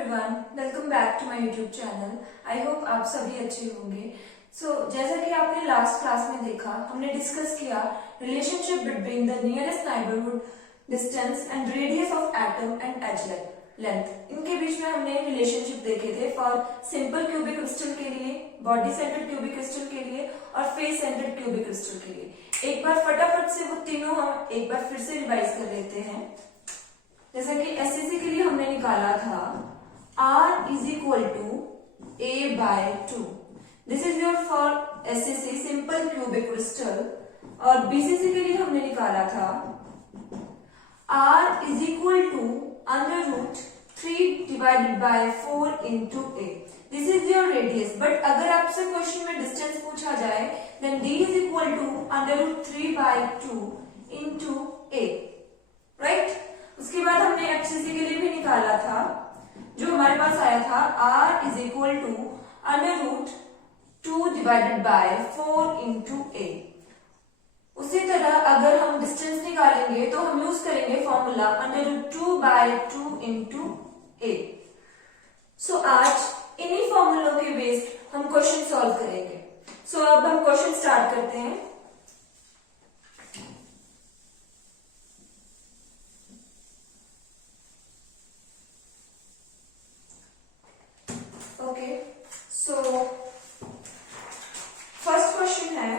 Everyone, welcome back to my YouTube channel. I hope आप सभी अच्छे होंगे। जैसा कि आपने लास्ट क्लास में देखा, हमने डिस्कस किया relationship between the nearest neighbourhood distance and radius of atom and edge length. इनके बीच में हमने रिलेशनशिप देखे थे फॉर सिंपल क्यूबिक क्रिस्टल के लिए, बॉडी सेंटर्ड क्यूबिक क्रिस्टल के लिए और फेस सेंटर्ड क्यूबिक क्रिस्टल के लिए। एक बार फटाफट से वो तीनों हम एक बार फिर से रिवाइज कर लेते हैं। जैसा कि एससीसी के लिए हमने निकाला था R is equal to A/2। This is your for SCC simple cubic crystal. और बीसीसी के लिए हमने निकाला था R is equal to √3 divided by 4 into A। This is your radius. But अगर आपसे क्वेश्चन में डिस्टेंस पूछा जाए then D is equal to √3/2 into A, right. उसके बाद हमने एफसीसी के लिए भी निकाला था, जो हमारे पास आया था R is equal to √2 divided by 4 into A। उसी तरह अगर हम डिस्टेंस निकालेंगे तो हम यूज करेंगे फॉर्मूला √2/2 इंटू A। आज इन्हीं फॉर्मूलों के बेस्ड हम क्वेश्चन सॉल्व करेंगे। अब हम क्वेश्चन स्टार्ट करते हैं। फर्स्ट क्वेश्चन है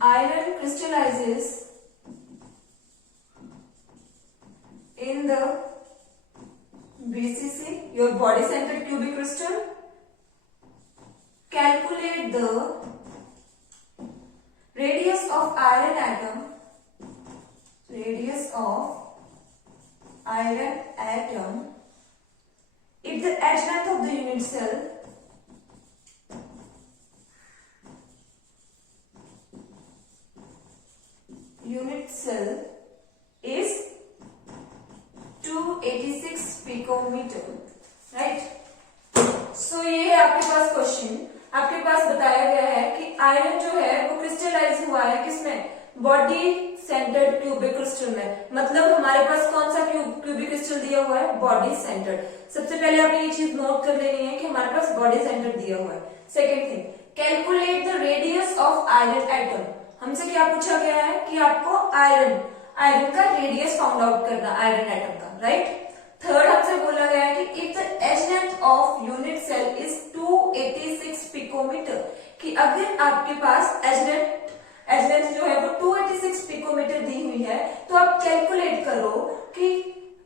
iron crystallizes in the BCC, your body centered cubic crystal. Calculate the radius of iron atom. Radius of iron atom if the edge length of the unit cell is 286 picometer, right. ये है आपके पास question. आपके पास बताया गया है कि iron जो है वो क्रिस्टलाइज हुआ है किसमें, बॉडी सेंटर्ड क्यूबिक क्रिस्टल में। मतलब हमारे पास कौन सा क्यूबिक क्रिस्टल दिया हुआ है, बॉडी सेंटर्ड। सबसे पहले आपने ये चीज नोट कर लेनी है कि हमारे पास बॉडी सेंटर्ड दिया हुआ है। Second thing, calculate the radius of iron atom. हमसे क्या पूछा गया है कि आपको आयरन का रेडियस फाउंड आउट करना, आयरन एटम का, राइट। थर्ड हमसे बोला गया है कि if the edge length of unit cell is 286 picometre, कि अगर आपके पास एज लेंथ जो है वो 286 पिकोमीटर दी हुई है तो आप कैलकुलेट करो कि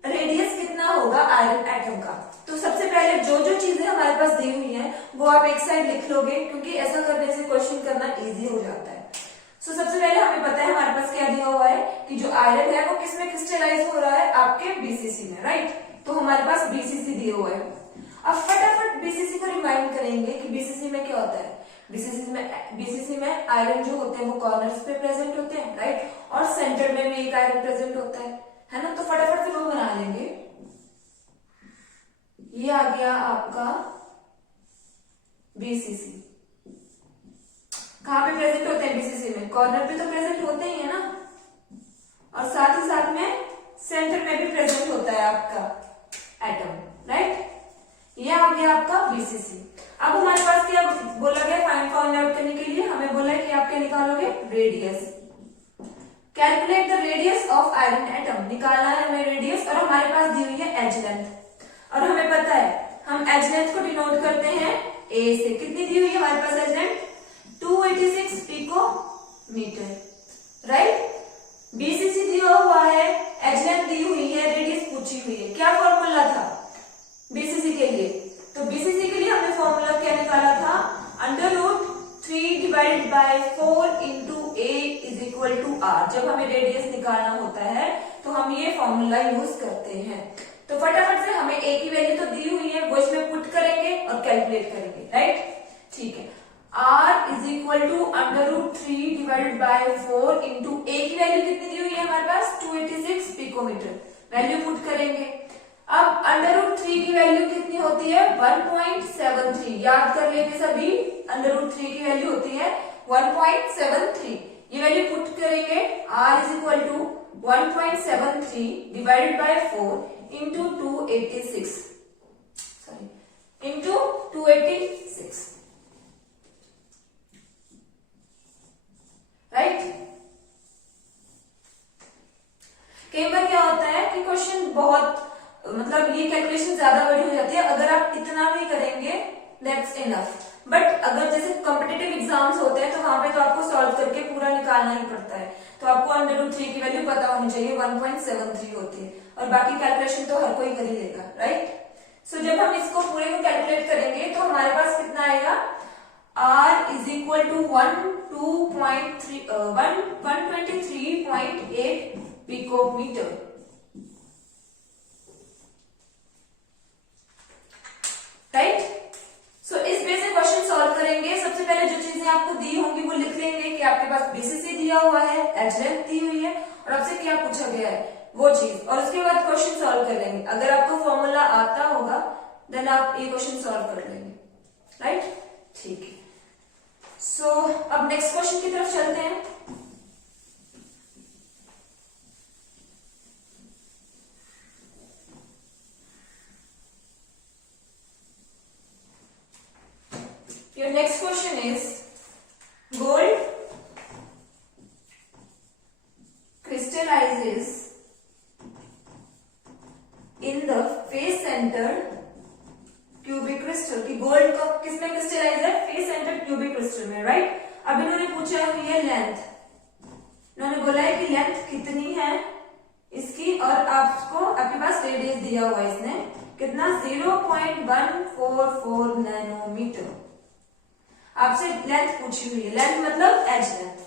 रेडियस कितना होगा आयरन एटम का। तो सबसे पहले जो जो चीजें हमारे पास दी हुई हैं वो आप एक साइड लिख लोगे, क्योंकि ऐसा करने से क्वेश्चन करना इजी हो जाता है। सबसे पहले हमें पता है हमारे पास क्या दिया हुआ है कि जो आयरन है वो किसमें क्रिस्टलाइज हो रहा है, आपके बीसीसी में, राइट। तो हमारे पास बीसीसी दिया हुआ है। अब फटाफट बीसीसी को रिमाइंड करेंगे कि बीसीसी में क्या होता है। बीसीसी में आयरन जो होते हैं वो कॉर्नर्स पे प्रेजेंट होते हैं, राइट। और सेंटर में भी एक आयरन प्रेजेंट होता है ना। तो फटाफट से वो बना लेंगे। ये आ गया आपका बीसीसी। कहाँ पे प्रेजेंट होते हैं बीसीसी में, कॉर्नर पे तो प्रेजेंट होते ही है ना, और साथ ही साथ में सेंटर में भी प्रेजेंट होता है आपका एटम, राइट। ये आ गया आपका बीसीसी। अब हमारे पास क्या बोला गया, फाइंड आउट करने के लिए हमें बोला है कि आप क्या निकालोगे, radius. Calculate the radius of iron atom, निकालना है हमें रेडियस, और हमारे पास दी हुई है एज लेंथ। और हमें पता है हम एज लेंथ को डिनोट करते हैं ए से। कितनी दी हुई है हमारे पास edge length, 286 picometre, right. BCC दिया हुआ है, एज लेंथ दी हुई है, रेडियस पूछी हुई है। क्या फॉर्मूला था बीसीसी के लिए, तो बीसीसी के लिए हमने फॉर्मूला क्या निकाला था, √3 divided by 4 into A is equal to R। जब हमें रेडियस निकालना होता है तो हम ये फॉर्मूला यूज करते हैं। तो फटाफट से हमें A की वैल्यू तो दी हुई है, वो इसमें पुट करेंगे और कैलकुलेट करेंगे, राइट। ठीक है, R is equal to √3 divided by 4 into A की वैल्यू कितनी दी हुई है हमारे पास, 286 पिकोमीटर। वैल्यू पुट करेंगे। अब √3 की वैल्यू कितनी होती है, 1.73। याद कर लेंगे सभी, √3 की वैल्यू होती है 1.73। ये वैल्यू पुट करेंगे, R is equal to 1.73 divided by 4 into 286 sorry into 286 right. कई बार क्या होता है कि क्वेश्चन बहुत मतलब ये कैलकुलेशन ज्यादा बड़ी हो जाती है, अगर आप इतना भी करेंगे दैट्स इनफ, बट अगर जैसे कॉम्पिटिटिव एग्जाम्स होते हैं तो वहां पे तो आपको सॉल्व करके पूरा निकालना ही पड़ता है, तो आपको √3 की वैल्यू पता होनी चाहिए, 1.73 होती है, और बाकी कैलकुलेशन तो हर कोई कर ही लेगा राइट। सो जब हम इसको पूरे को कैलकुलेट करेंगे तो हमारे पास कितना आएगा, R is equal to 123.8 picometre right. So इस बेस से क्वेश्चन सॉल्व करेंगे। सबसे पहले जो चीजें आपको दी होंगी वो लिख लेंगे कि आपके पास बीसीसी दिया हुआ है, एज लेंथ दी हुई है और आपसे क्या पूछा गया है वो चीज, और उसके बाद क्वेश्चन सॉल्व कर लेंगे। अगर आपको फॉर्मूला आता होगा देन आप ये क्वेश्चन सॉल्व कर लेंगे राइट, ठीक है। सो अब नेक्स्ट क्वेश्चन की तरफ चलते हैं। Your next question is gold crystallizes in the face centered cubic crystal कि गोल्ड को किसमें क्रिस्टलाइज है, फेस सेंटर्ड क्यूबिक क्रिस्टल में राइट। अब इन्होंने पूछा हुई है लेंथ, इन्होंने बोला है कि लेंथ कितनी है इसकी, और आपको आपके पास रेडियस दिया हुआ है इसने कितना 0.144 नैनोमीटर आपसे लेंथ पूछी हुई है, लेंथ मतलब एज लेंथ,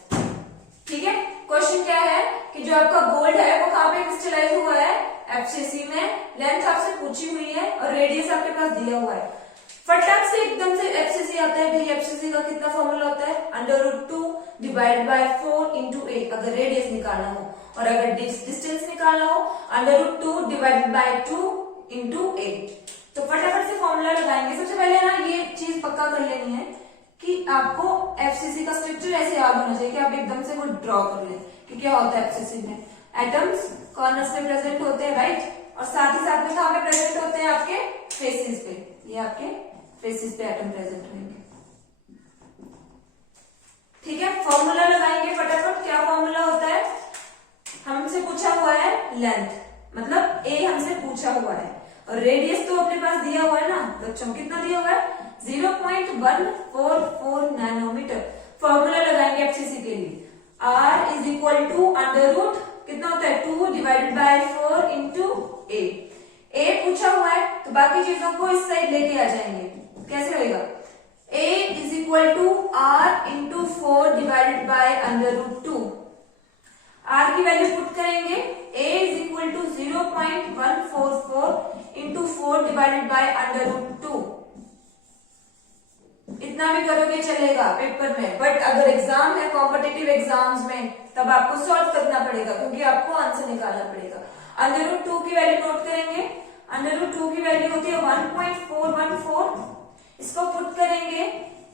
ठीक है। क्वेश्चन क्या है कि जो आपका गोल्ड है वो कहां पे क्रिस्टलाइज हुआ है, एफसीसी में, लेंथ आपसे पूछी हुई है और रेडियस आपके पास दिया हुआ है। फटाक से एकदम से एफसीसी आता है भाई, एफसीसी का कितना फॉर्मूला होता है, √2 डिवाइड बाय 4 इंटू 8 अगर रेडियस निकालना हो, और अगर डिस्टेंस निकालना हो √2 डिवाइडेड बाय 2 इंटू 8। तो फटाफट से फॉर्मूला लगाएंगे। सबसे पहले ना ये चीज पक्का कर लेनी है कि आपको एफसीसी का स्ट्रक्चर ऐसे याद होना चाहिए कि आप एकदम से वो ड्रॉ कर लें कि क्या होता है एफसीसी में, एटम्स कॉर्नर्स में प्रेजेंट होते हैं राइट, और साथ ही साथ में कहां पे प्रेजेंट होते हैं, आपके फेसेस पे, ये आपके फेसेस पे एटम प्रेजेंट होंगे, ठीक है। फॉर्मूला लगाएंगे फटाफट। क्या फॉर्मूला होता है, हमसे पूछा हुआ है लेंथ, मतलब ए हमसे पूछा हुआ है, और रेडियस तो अपने पास दिया हुआ है ना बच्चों, कितना दिया हुआ है 0.144 नैनोमीटर। फॉर्मूला लगाएंगे एफसीसी के लिए, R इज इक्वल टू √ कितना होता है 2 डिवाइडेड बाय 4 इंटू ए पूछा हुआ है तो बाकी चीजों को इस साइड लेके आ जाएंगे। कैसे होगा, A is equal to R into 4 divided by √2, R की वैल्यू पुट करेंगे, A is equal to 0.144 into 4 divided by √2। इतना भी करोगे चलेगा पेपर में, बट अगर एग्जाम है कॉम्पिटिटिव एग्जाम्स में तब आपको सॉल्व करना पड़ेगा क्योंकि आपको आंसर निकालना पड़ेगा। √2 की वैल्यू नोट करेंगे, √2 की वैल्यू होती है 1.414, इसको पुट करेंगे,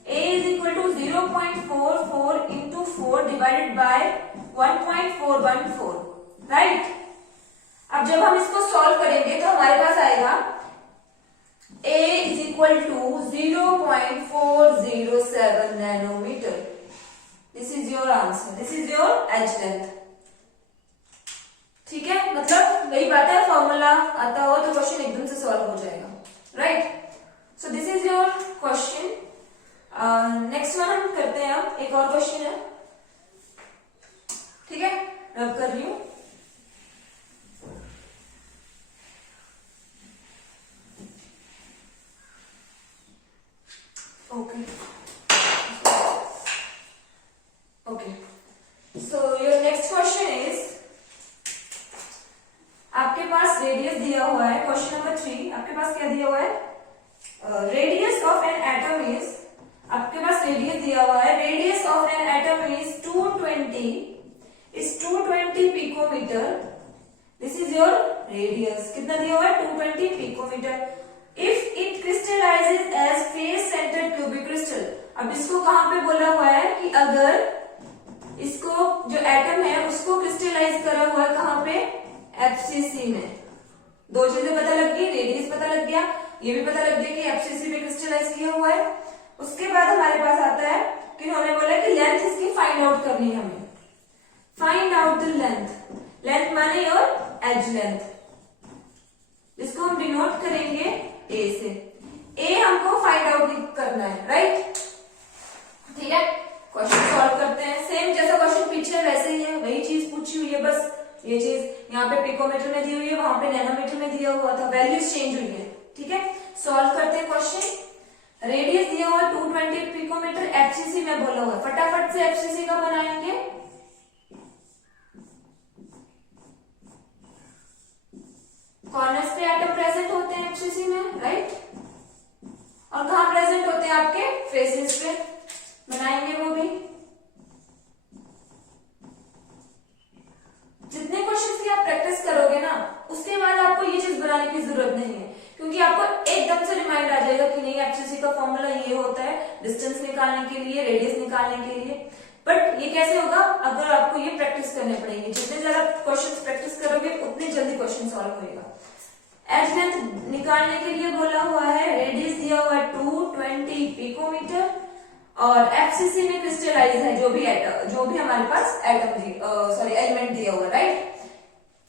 A is equal to 0.44 into 4 divided by 1.414 right. अब जब हम इसको सॉल्व करेंगे तो हमारे पास आएगा A is equal to 0.407 nanometer. This is your answer. This is your edge length. ठीक है, मतलब वही बात है, फॉर्मूला आता हो तो क्वेश्चन एकदम से सॉल्व हो जाएगा right. So this is your question. Next one हम करते हैं, अब एक और क्वेश्चन है, ठीक है, रब कर रही हूं। Okay. So your next question is, आपके पास रेडियस दिया हुआ है, क्वेश्चन नंबर 3, आपके पास क्या दिया हुआ है, radius of an atom is, आपके पास रेडियस दिया हुआ है, radius of an atom is 220 picometre. This is your radius, कितना दिया हुआ है 220 picometre. If it crystallises as face centred cubic crystal, अब इसको कहां पे बोला हुआ है कि अगर इसको ये भी पता लग गया कि एफसीसी में क्रिस्टलाइज किया हुआ है। उसके बाद हमारे पास आता है कि उन्होंने बोला कि लेंथ इसकी फाइंड आउट करनी है हमें। Find out the length, length माने योर एज लेंथ, जिसको हम डिनोट करेंगे ए से। ए हमको फाइंड आउट करना है, राइट। ठीक है, क्वेश्चन सॉल्व करते हैं। सेम जैसा क्वेश्चन पीछे है वैसे ही है, वही चीज पूछी हुई है, बस ये चीज यहाँ पे पिकोमीटर में दी हुई है, वहां पे नैनोमीटर में दिया हुआ था, वैल्यूज चेंज हुई है। ठीक है, सॉल्व करते हैं क्वेश्चन। रेडियस दिया हुआ 220 पिकोमीटर, एफसीसी में बोला हुआ है, फटाफट से एफसीसी का बनाएंगे। कॉर्नर्स पे एटम प्रेजेंट होते हैं एफसीसी में, राइट। और कहां प्रेजेंट होते हैं? आपके फेसेस पे, बनाएंगे वो भी। जितने क्वेश्चंस की आप प्रैक्टिस करोगे ना, उसके बाद आपको ये चीज बनाने की जरूरत नहीं है, क्योंकि आपको एकदम से रिमाइंड आ जाएगा कि नहीं एफसीसी का फॉर्मूला ये होता है डिस्टेंस निकालने के लिए, रेडियस निकालने के लिए। बट ये कैसे होगा? अगर आपको ये प्रैक्टिस करने पड़ेंगे। जितने ज्यादा क्वेश्चन प्रैक्टिस करोगे उतनी जल्दी क्वेश्चन सॉल्व होगा। एज लेंथ निकालने के लिए बोला हुआ है, रेडियस दिया हुआ है 220 पिकोमीटर, और एफसीसी में क्रिस्टलाइज है जो भी हमारे पास एलिमेंट दिया हुआ है, राइट।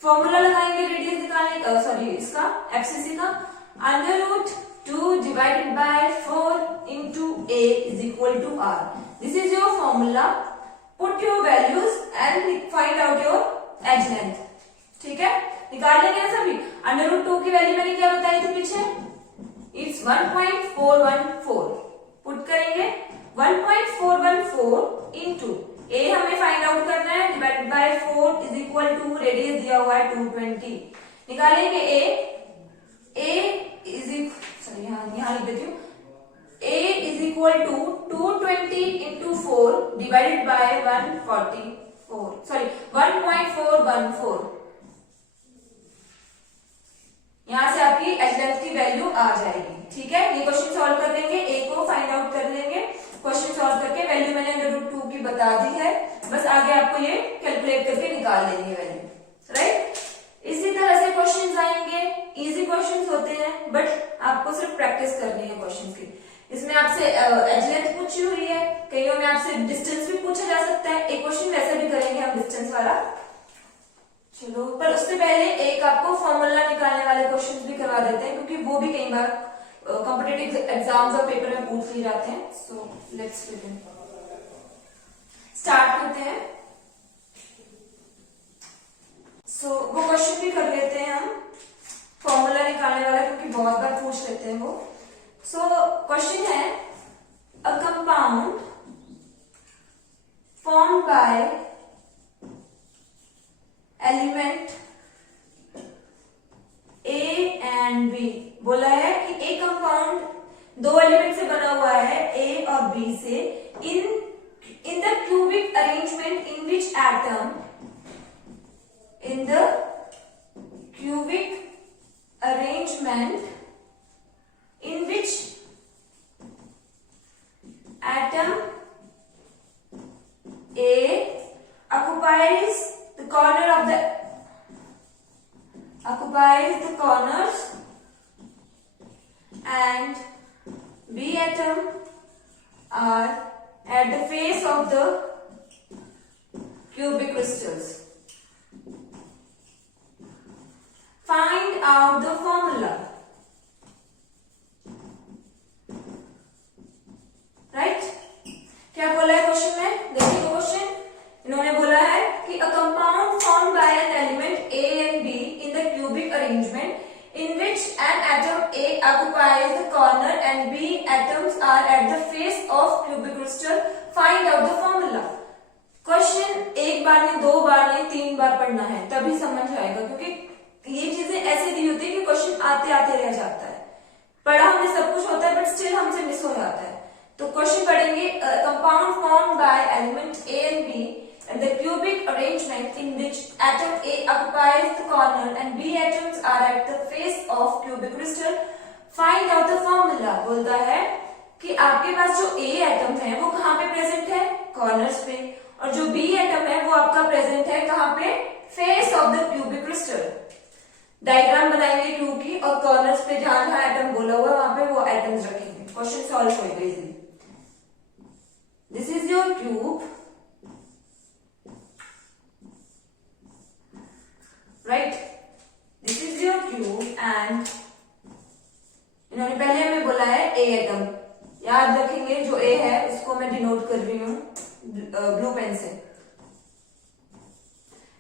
फॉर्मूला लगाएंगे रेडियस निकालने इसका एफसीसी का, √2 divided by 4 into a is equal to r. This is your formula. Put your values and find out your edge length. ठीक है, निकाल लेंगे ना सभी। √2 की वैल्यू मैंने क्या बताई थी पीछे? It's 1.414. पुट करेंगे 1.414 into a हमें फाइंड आउट करना है, divided by 4 is equal to radius दिया हुआ है 220। निकालेंगे यहाँ लिख देती हूँ, a is equal to 220 into 4 divided by 1.414। यहां से आपकी एज लेंथ की वैल्यू आ जाएगी। ठीक है, ये क्वेश्चन सॉल्व कर लेंगे, ए को फाइंड आउट कर लेंगे। क्वेश्चन सॉल्व करके वैल्यू मैंने √2 की बता दी है, बस आगे आपको ये कैलकुलेट करके निकाल लेनी है वैल्यू, राइट। इसी तरह से क्वेश्चंस आएंगे, इजी क्वेश्चंस होते हैं, बट आपको सिर्फ प्रैक्टिस करनी है क्वेश्चंस की। इसमें आपसे एज लेंथ पूछी हुई है, कईयों में आपसे डिस्टेंस भी पूछा जा सकता है। एक क्वेश्चन वैसे भी करेंगे हम डिस्टेंस वाला, चलो। पर उससे पहले एक आपको फॉर्मूला निकालने वाले क्वेश्चंस भी करवा देते हैं, क्योंकि वो भी कई बार कॉम्पिटिटिव एग्जाम्स और पेपर में पूछ लिए जाते हैं। सो लेट्स बिगिन, स्टार्ट करते हैं। सो वो क्वेश्चन भी कर लेते हैं हम, फॉर्मूला निकालने वाला, क्योंकि बहुत बार पूछ लेते हैं वो। सो क्वेश्चन है, a compound formed by element A and B। बोला है कि एक कंपाउंड दो एलिमेंट से बना हुआ है, A और B से, in the cubic arrangement in which atom, in the cubic arrangement in which atom A occupies the corners and B atom are at the face of the cubic crystals. Find out the formula. Right? क्या बोला है question में? देखिए question इन्होंने बोला है कि a compound formed by an element A and B in the cubic arrangement in which an atom A occupies the corner and B atoms are at the face of cubic crystal. Find out the formula. Question एक बार नहीं, दो बार नहीं, 3 बार पढ़ना है, तभी समझ आएगा, क्योंकि ये चीजें ऐसे दी होती है कि क्वेश्चन आते आते रह जाता है। पढ़ा हमने सब कुछ होता है, बट स्टिल हमसे मिस हो जाता है। तो क्वेश्चन पढ़ेंगे, compound formed by element A and B and the cubic arrangement in which atom A occupies the corner and B atoms are at the face of cubic crystal. Find out the formula. बोलता है कि आपके पास जो A atom है वो कहाँ पे present है? कॉर्नर्स पे। और जो B एटम है वो आपका प्रेजेंट है कहाँ पे? Face of the cubic crystal. Diagram बनाएंगे क्यूब की और कॉर्नर्स पे जहां जहां एटम बोला हुआ है वहां पे वो एटम्स रखेंगे, क्वेश्चन सॉल्व होगा easily. This is your cube, right, this is your cube and इन्होंने पहले हमें बोला है ए एटम, याद रखेंगे जो ए है उसको मैं डिनोट कर रही हूं ब्लू पेन से।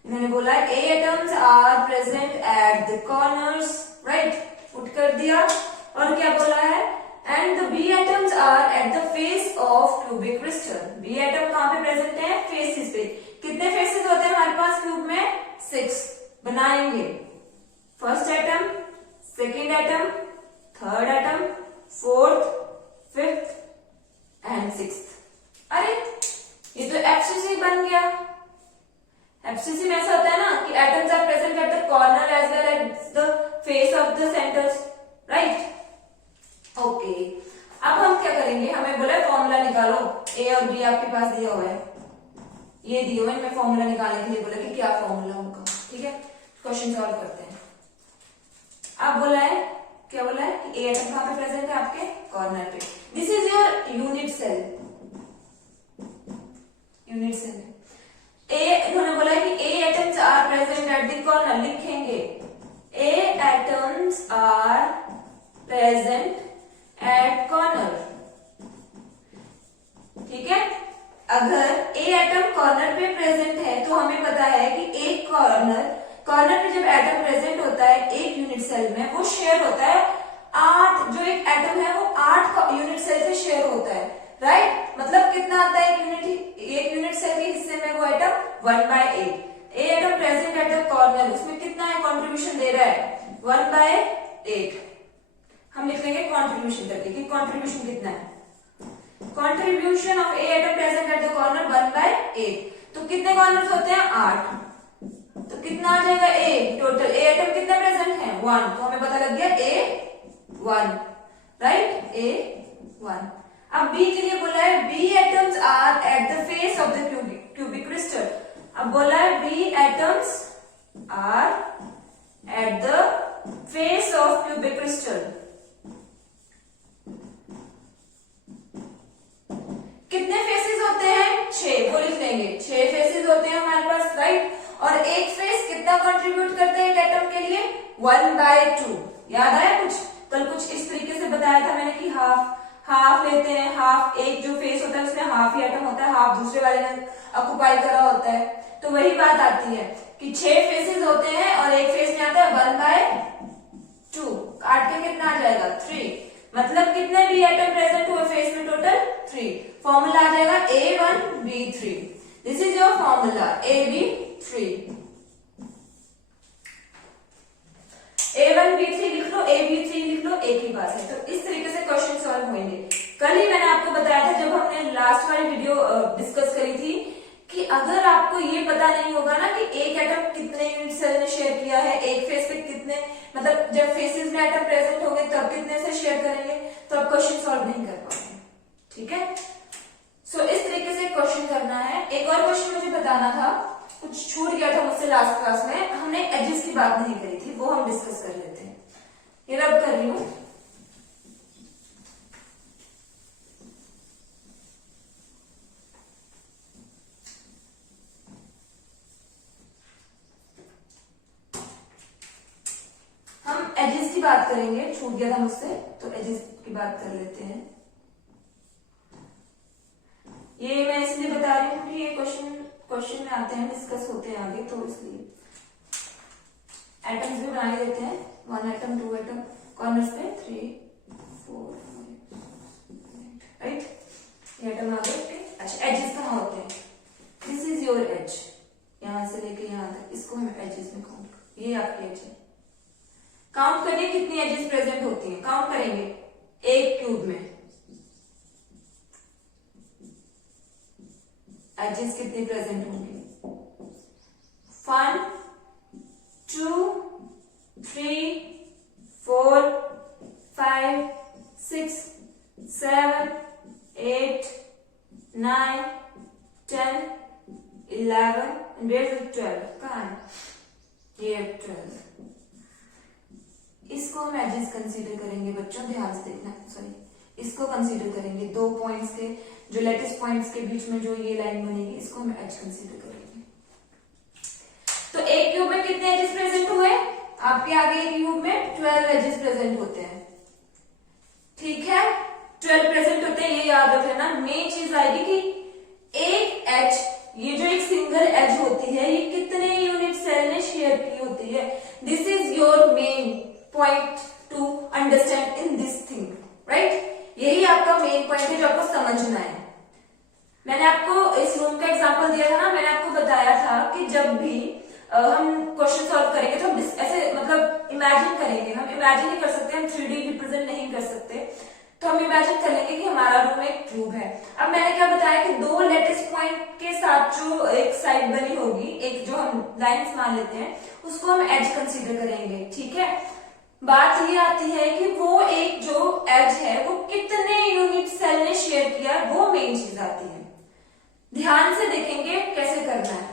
इन्होंने बोला A atoms are present at the corners, right, put कर दिया। और क्या बोला है, and the B atoms are at the face of cubic crystal. B atom कहां पे प्रेजेंट है, फेसेस पे। कितने फेसेस होते हैं हमारे पास क्यूब में, 6 बनाएंगे। First atom, second atom, third atom, fourth, fifth and sixth. अरे ये तो एफसीसी बन गया। एफसीसी में ऐसा होता है ना कि atoms are present at the corner as well as the face of the centres, right, okay. अब हम क्या करेंगे, हमें बोला फॉर्मूला निकालो, ए और बी आपके पास दिया हुआ है, ये दिया हुआ है, मैं फॉर्मूला निकालने के लिए बोला कि क्या फॉर्मूला होगा, ठीक है। क्वेश्चन सॉल्व करते हैं। अब बोला है, क्या बोला है कि ए एटम कहां पे प्रेजेंट है, आपके कॉर्नर पे। This is your unit cell, unit cell A. इन्होंने बोला है कि A atoms are present at the corner, लिखेंगे A atoms are present at corner, ठीक है। अगर ए एटम कॉर्नर पे प्रेजेंट है तो हमें पता है कि एक कॉर्नर पे जब एटम प्रेजेंट होता है एक यूनिट सेल में, वो शेयर होता है 8, जो एक एटम है वो 8 यूनिट सेल से शेयर होता है, राइट। मतलब कितना आता है एक यूनिट सेल के हिस्से में वो atom 1/8। A atom present at the corner, उसमें कितना है कंट्रीब्यूशन दे रहा है 1/8। हम लिख लेंगे कंट्रीब्यूशन करके कि कंट्रीब्यूशन कितना है, contribution of A atom present at the corner 1/8। तो कितने कॉर्नर्स होते हैं, 8, तो कितना आ जाएगा ए टोटल। ए एटम कितना प्रेजेंट है, 1, तो हमें पता लग गया A1, राइट, A1। अब बी के लिए बोला है B atoms are at the face of the cubic crystal. अब बोला है B atoms are at the face of cubic crystal. कितने फेसेस होते हैं, 6, वो लिख लेंगे 6 फेसेस होते हैं हमारे पास, राइट। और एक फेस कितना कंट्रीब्यूट करते हैं एटम के लिए, 1/2। याद आया कुछ, कल कुछ इस तरीके से बताया था मैंने कि हाफ लेते हैं, हाफ एक जो फेस होता है उसमें हाफ ही एटम होता है, हाफ दूसरे वाले ने ऑक्युपाई करा होता है। तो वही बात आती है कि 6 फेसेस होते हैं और एक फेस में आता है 1/2, काट के कितना आ जाएगा 3। मतलब कितने बी एटम प्रेजेंट हुए फेस में, टोटल 3। फॉर्मूला आ जाएगा A1B3। This is your formula AB3। A1B3 लिख लो, AB3 लिख लो, एक ही बात है। तो इस तरीके से क्वेश्चन सॉल्व होंगे। कल ही मैंने आपको बताया था जब हमने लास्ट वाली वीडियो डिस्कस करी थी कि अगर आपको ये पता नहीं होगा ना कि एक एटम कितने यूनिट सेल ने शेयर किया है, एक फेस पे कितने, मतलब जब फेसेस में एटम प्रेजेंट होंगे तब कितने से शेयर करेंगे, तो आप क्वेश्चन सॉल्व नहीं कर पाओगे, ठीक है। सो इस तरीके से क्वेश्चन करना है। एक और क्वेश्चन मुझे बताना था, कुछ छूट गया था मुझसे लास्ट क्लास में, हमने एजेस की बात नहीं करी थी, वो हम डिस्कस कर लेते हैं। ये रब कर रही हूं। हम एजेस की बात करेंगे, छूट गया था मुझसे, तो एजेस की बात कर लेते हैं। ये मैं इसलिए बता रही हूँ कि ये क्वेश्चन में आते हैं, डिस्कस होते हैं आगे, तो इसलिए एटम्स भी बना देते हैं, 1 एटम 2 एटम, कॉर्नर्स पे 3 4 5 राइट, ये एटम आ गए। अच्छा एजेस कहाँ होते हैं, दिस इज योर एज, यहां से लेके यहां तक, इसको हम एजेस में काउंट, ये आपकी एज है। काउंट करिए कितनी एजेस प्रेजेंट होती हैं, काउंट करेंगे एक क्यूब में एजेस कितनी प्रेजेंट होंगी, 1 2 3 4 5 6 7 8 9 10 11 and where's the 12, कहाँ है, ये 12, इसको हम एजेस कंसीडर करेंगे बच्चों, ध्यान से देखना, सॉरी इसको कंसीडर करेंगे, 2 पॉइंट्स के जो लेटेस्ट पॉइंट्स के बीच में जो ये लाइन बनेगी इसको हम एज कंसीडर करेंगे। तो एक क्यूब में कितने एजेस प्रेजेंट हुए? आपके आगे एक क्यूब में 12 एजेस प्रेजेंट होते हैं, ठीक है, 12 प्रेजेंट होते हैं, ये याद रख लेना। मेन चीज आएगी कि एक एज, ये जो एक सिंगल एज होती है, ये कितने यूनिट सेल ने शेयर की होती है। This is your main point two understand in this thing, right. यही आपका मेन पॉइंट है जो आपको समझना है। मैंने आपको इस रूम का एग्जांपल दिया था ना, मैंने आपको बताया था कि जब भी हम क्वेश्चन सॉल्व करेंगे तो हम ऐसे मतलब इमेजिन करेंगे, हम इमेजिन ही कर सकते हैं, हम 3D रिप्रेजेंट नहीं कर सकते, तो हम इमेजिन कर लेंगे कि हमारा रूम एक क्यूब है। अब मैंने क्या बताया कि 2 लेटेस्ट पॉइंट के साथ जो एक साइड बनी होगी, एक जो हम लाइंस मान लेते हैं, उसको हम एज कंसीडर करेंगे, ठीक है। बात ये आती है कि वो एक जो एज है वो कितने यूनिट सेल ने शेयर किया, वो मेन चीज आती है। ध्यान से देखेंगे कैसे करना है।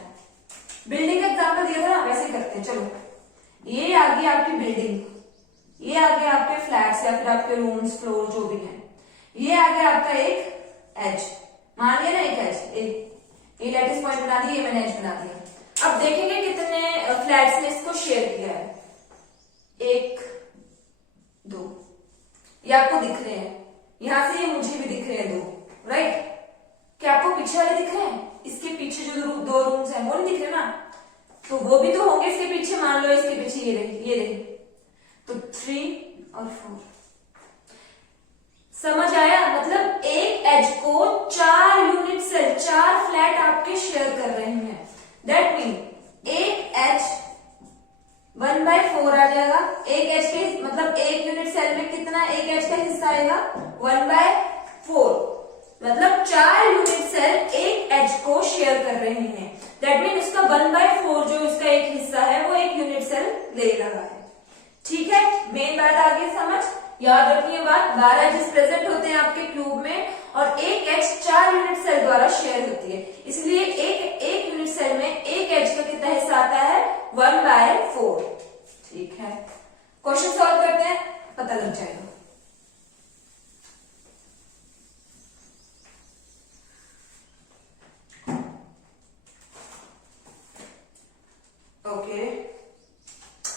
बिल्डिंग का एग्जांपल दिया था ना, वैसे करते हैं। चलो, ये आ गई आपकी बिल्डिंग, ये आ गया आपके फ्लैट्स या फिर आपके रूम्स, फ्लोर जो भी है, ये आ गया आपका एक एज, मान लिया ना एक एज, एक ये लेटेस्ट पॉइंट बना दिया, ये मैंने एज बना दिया। अब देखेंगे कितने फ्लैट्स ने इसको शेयर किया है, 1 2, ये आपको दिख रहे हैं, यहां से ये मुझे भी दिख रहे हैं 2, राइट। क्या आपको पीछे वाले दिख रहे हैं? इसके पीछे जो 2 रूम्स हैं वो नहीं दिख रहे ना, तो वो भी तो होंगे इसके पीछे, मान लो इसके पीछे ये रहे, तो 3 और 4। समझ आया? मतलब एक एज को 4 यूनिट सेल, 4 फ्लैट आपके शेयर कर रहे हैं। दैट मीन एक एज 1/4 आ जाएगा। एक एज के मतलब एक यूनिट सेल में कितना एक एज का हिस्सा आएगा? 1/4, मतलब 4 यूनिट सेल एक एज को शेयर कर रहे हैं। दैट मीन उसका 1/4 जो इसका एक हिस्सा है वो एक यूनिट सेल ले रहा है, ठीक है। मेन बात आ गई समझ, याद रखिए बात। 12 एजेस प्रेजेंट होते हैं आपके क्यूब में और एक एज 4 यूनिट सेल द्वारा शेयर होती है, इसलिए एक यूनिट सेल में एक एज का कितना हिस्सा आता है? 1/4, ठीक है। क्वेश्चन सॉल्व करते हैं, पता लग जाएगा। ओके,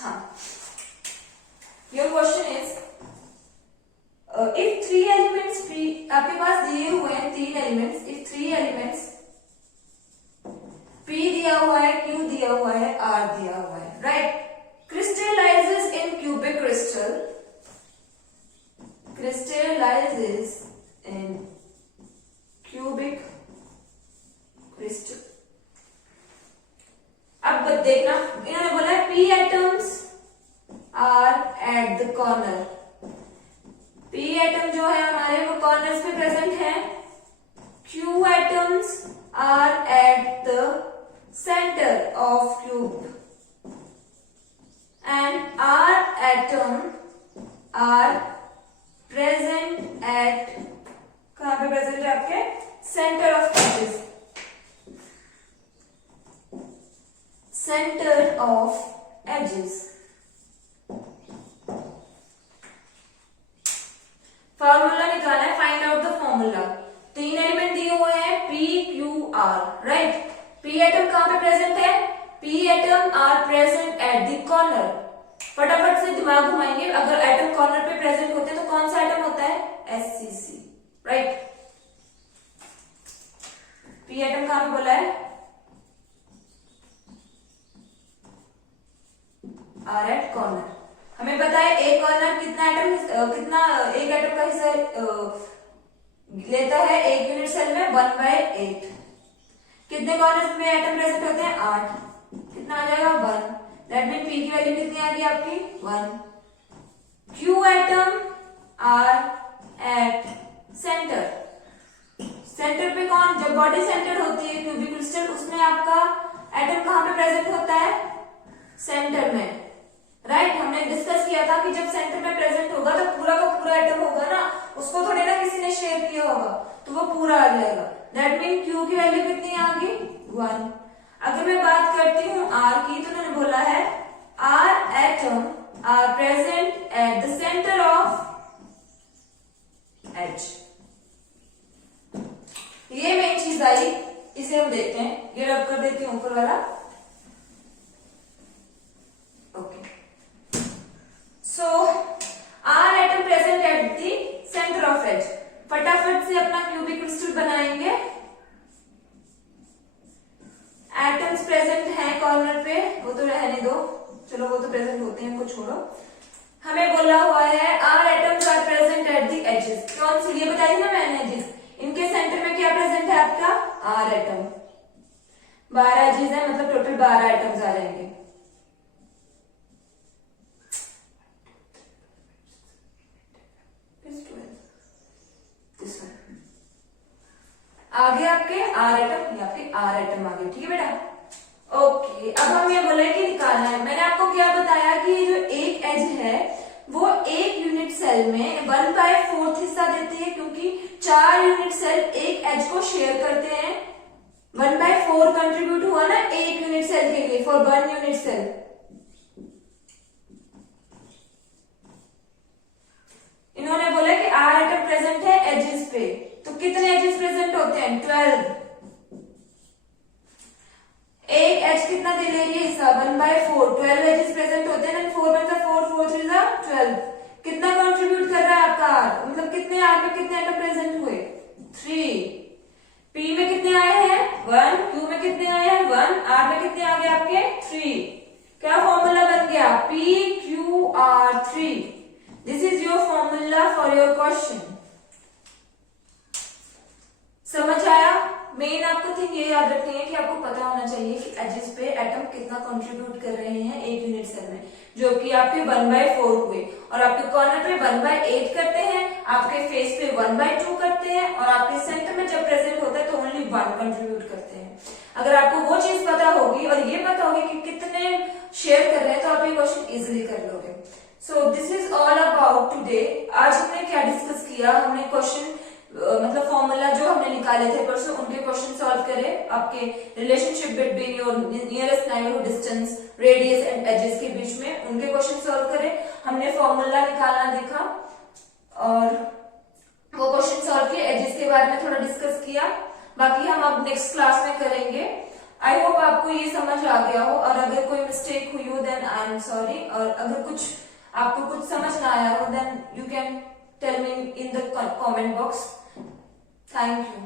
हाँ, your question is if 3 elements आपके पास दिए हुए हैं 3 एलिमेंट्स, इफ 3 एलिमेंट्स P दिया हुआ है, Q दिया हुआ है, R दिया हुआ है, right. Crystallizes in cubic crystal, crystallizes in cubic crystal। अब देखना, इन्होंने बोला है P atoms are at the corner। P atom जो है हमारे वो कॉर्नर्स पे प्रेजेंट है। Q atoms are at the center of cube and R atom are present at, कहां पे प्रेजेंट है आपके? Centre of edges, center of edges। Formula निकालना है, find out the formula. 3 element दिए हुए हैं P Q R, right. P atom कहां पे प्रेजेंट है? P atom are present at the corner. फटाफट से दिमाग घुमाएंगे, अगर एटम कॉर्नर पे प्रेजेंट होते हैं तो कौन सा एटम होता है? SCC, right. P एटम कहां पे बोला है? Are at corner. हमें पता है एक कॉर्नर कितना एटम, कितना एक एटम का हिस्सा लेता है एक यूनिट सेल में? 1/8। कितने कॉर्नर में एटम प्रेजेंट होते हैं? 8। कितना आ जाएगा? 1। दैट मीन पी की वैल्यू कितनी आ गई आपकी? 1। Q atom are at centre. Centre पे कौन? जब बॉडी सेंटर होती है क्यूबिक क्रिस्टल, उसमें आपका एटम कहां पे प्रेजेंट होता है? सेंटर में, राइट। हमने डिस्कस किया था कि जब सेंटर में प्रेजेंट होगा तो पूरा का पूरा एटम होगा ना, उसको थोड़े ना किसी ने शेयर किया होगा, तो वो पूरा आ जाएगा। दैट मीन क्यू की वैल्यू कितनी आ गई? 1। अगर मैं बात करती हूँ आर की, तो उन्होंने बोला है R atom are present at the centre of edge. ये मेन चीज आई, इसे हम देखते हैं। ये रब कर देती हूं ऊपर वाला। Okay, so R atom present at the centre of edge. फटाफट से अपना क्यूबिक क्रिस्टल बनाएंगे। एटम्स प्रेजेंट हैं कॉर्नर पे, वो तो रहने दो, चलो वो तो प्रेजेंट होते हैं, उनको छोड़ो। हमें बोला हुआ है R atoms are present at the edges. कौन सी, ये बताई ना मैंने एजेस। इनके सेंटर में क्या प्रेजेंट है आपका, आर एटम। 12 एजेस है, मतलब टोटल 12 एटम्स आ जाएंगे। आगे आपके आर एटम, ये आपके आर एटम आ गए, ठीक है बेटा। ओके, अब हम ये बोले कि निकालना है। मैंने आपको क्या बताया कि ये जो एक एज है वो एक यूनिट सेल में 1/4 हिस्सा देती है, क्योंकि 4 यूनिट सेल एक एज को शेयर करते हैं। 1/4 कंट्रीब्यूट हुआ ना एक यूनिट सेल के लिए, फॉर 1 यूनिट सेल। इन्होंने बोला कि आर एटम प्रेजेंट है एजेस पे, तो कितने एजेस प्रेजेंट होते हैं, 12। एक एज कितना दे ले रही है हिस्सा, 1/4, 12 एजेस प्रेजेंट होते हैं, 4 मतलब 4, 4 3 12। कितना कंट्रीब्यूट कर रहा है आपका आर, मतलब कितने आर में कितने एटम प्रेजेंट हुए, 3। पी में कितने आए हैं, 1। क्यू में कितने आए हैं, 1। आर में कितने आ गए आपके, 3। क्या फॉर्मूला बन गया, PQR3। This is your formula for your question. समझ आया। मेन आपको थिंग ये याद रखनी है कि आपको पता होना चाहिए कि एजेस पे एटम कितना कंट्रीब्यूट कर रहे हैं एक यूनिट सेल में, जो कि आपके 1/4 हुए, और आपके कॉर्नर पे 1/8 करते हैं, आपके फेस पे 1/2 करते हैं, और आपके सेंटर में जब प्रेजेंट होता है तो ओनली 1 कंट्रीब्यूट करते हैं। अगर आपको वो चीज पता होगी और ये पता होगी कि कितने शेयर कर रहे हैं, तो आप ये क्वेश्चन इजिली कर लोगे। So this is all about today. आज हमने क्या डिस्कस किया, हमने क्वेश्चन मतलब फॉर्मूला जो हमने निकाले थे परसों, उनके क्वेश्चन सॉल्व करे। आपके relationship between your nearest neighbourhood distance, radius and edges के बीच में उनके क्वेश्चन सॉल्व करे। हमने फॉर्मूला निकालना देखा और वो क्वेश्चन सॉल्व किए, एजेस के बारे में थोड़ा डिस्कस किया। बाकी हम अब नेक्स्ट क्लास में करेंगे। आई होप आपको ये समझ आ गया हो, और अगर कोई मिस्टेक हुई हो देन आई एम सॉरी, और अगर कुछ आपको कुछ समझ ना आया हो then you can tell me in the comment box. Thank you.